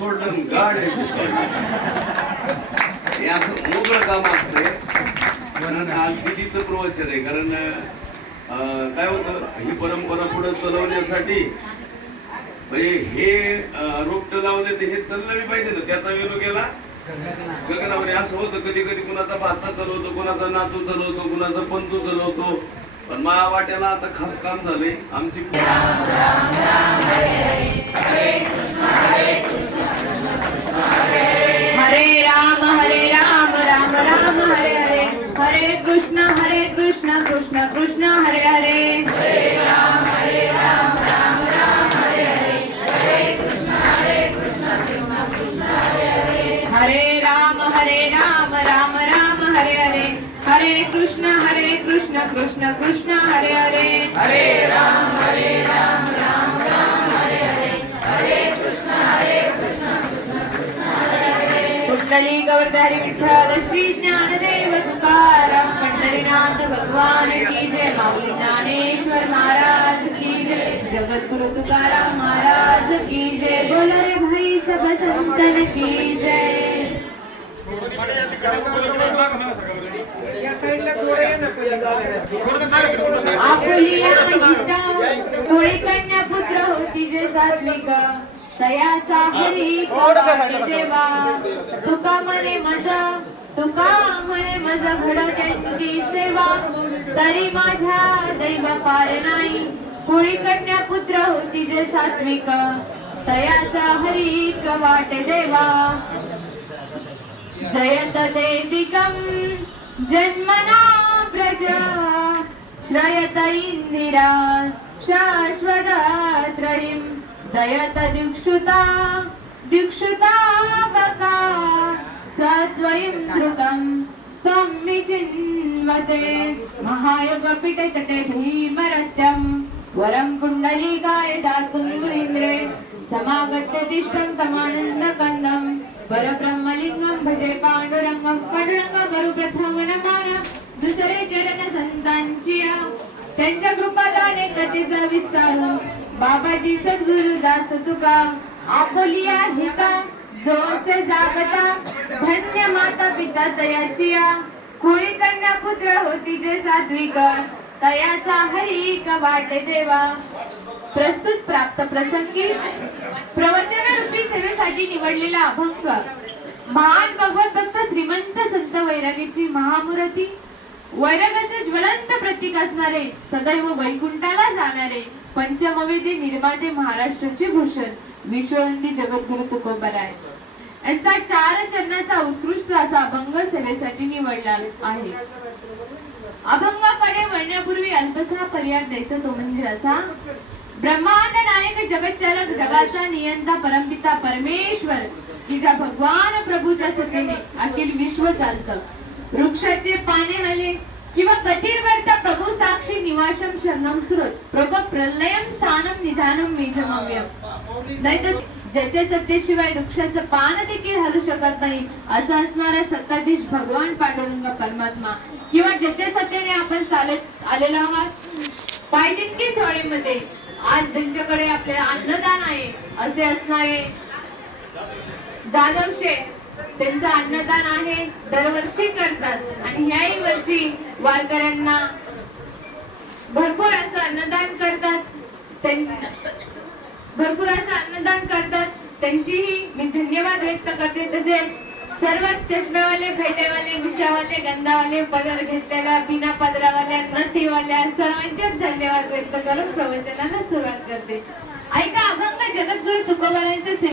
सोडलं गाड हे असं मोकळं काम असतंय. कारण आज दिदीचं प्रवचन आहे. कारण काय होतं, ही परंपरा पुढे चालवण्यासाठी म्हणजे हे रोपटं लावले तर हे चाललं पाहिजे ना. त्याचा विरोध केला गगनामध्ये. असं होतं कधी कधी कुणाचा भाचा चालवतो, कुणाचा नातू चालवतो, कुणाचा पंतू चालवतो. पण माझ्या वाट्याला आता खास काम झाले आमची. हरे राम राम राम हरे हरे, हरे कृष्ण कृष्ण कृष्ण हरे हरे. हरे राम राम राम हरे हरे, हरे कृष्ण कृष्ण कृष्ण हरे हरे. हरे राम राम राम हरे हरे, हरे कृष्ण कृष्ण कृष्ण हरे हरे. हरे राम राम राम हरे हरे, हरे कृष्ण कृष्ण कृष्ण हरे हरे. कुंडली गौरधारी विठ्ठल श्री ज्ञानदेव तुकाराम पंढरीनाथ भगवान की जय. माऊली ज्ञानेश्वर महाराज की जय. जगद्गुरु तुकाराम महाराज की जय. बोल रे भाई सब संतन की जय. आपुलिया गीता थोडी कन्या पुत्र होती जे सात्विक, तयाचा हरी देवा. तुका म्हणे मज घडत्यांची सेवा, तरी माझ्या दैव पार नाही. कोळी कन्या पुत्र होती जे सात्विक, तयाचा हरी वाट देवा. जयत देदिकं जन्मना प्रजा, श्रयत इंदिरा शाश्वतत्रयीं. दयत दिक्षुता बका, सद्वयं धृतं स्तम्मि चिन्वते. महायोगपीठे तटे भीमरत्यं, वरं कुण्डलिकाय दातुं मुनीन्द्रे. समागत्य तिष्ठं तमानन्दकन्दं, परब्रह्मलिंगं भजे पांडुरंगं. पांडुरंग गुरु प्रथम नमन, दुसरे चरण संतांची. त्यांच्या कृपादाने कथेचा विस्तार, बाबाजी सद्गुरु दास तुका. आपुलिया हिता जो असे जागता, धन्य माता पिता तयाची. कोळी कन्या पुत्र होती जे सात्विक, तयाचा हरी वाट देवा. प्रस्तुत प्राप्त प्रसंगी प्रवचन रूपी सेवेसाठी निवडलेला अभंग महान भगवत भक्त श्रीमंत संत वैरागीची महामूर्ती, वैरागाचे ज्वलंत प्रतीक असणारे, सदैव वैकुंठाला जाणारे, पंचमवेदी निर्माते महाराष्ट्राचे भूषण विश्ववंदी जगद्गुरु तुकोबराय यांचा 4 चरणाचा उत्कृष्ट असा अभंग सेवेसाठी निवडला आहे. अभंगाकडे वळण्यापूर्वी अल्पसा पर्याय द्यायचा तो म्हणजे असा. ब्रह्मांड नायक जगतचालक जगाचा नियंता परमपिता परमेश्वर की ज्या भगवान प्रभूच्या सत्तेने अखिल विश्व चालतं. वृक्षाचे पाने हले किंवा कथीर वर्ता प्रभू साक्षी निवासम शरणम सुरत, प्रभ प्रलयम स्थानम निधानम मेजमव्यम. नाहीतर ज्याच्या सत्तेशिवाय वृक्षाचं पान देखील हलू शकत नाही असं असणारा सत्ताधीश भगवान पांडुरंग परमात्मा, किंवा ज्याच्या सत्तेने आपण चालत आलेलो आहात पायदिनकी सोहळ्यामध्ये आज त्यांच्याकडे आपल्याला अन्नदान आहे असे असणारे जाधव शेठ, त्यांचं अन्नदान आहे दरवर्षी करतात. आणि ह्याही वर्षी वारकऱ्यांना भरपूर असं अन्नदान करतात. त्यांचीही मी धन्यवाद व्यक्त करते. तसेच सर्व चष्मेवाले, फेटेवाले, मिशावाले, गंधावाले, पदर घेतलेल्या, बिना पदरावाल्या, नथीवाल्या सर्वांचेच धन्यवाद व्यक्त करून प्रवचनाला सुरुवात करते. ऐका अभंग जगद्गुरु तुकोबरायांचे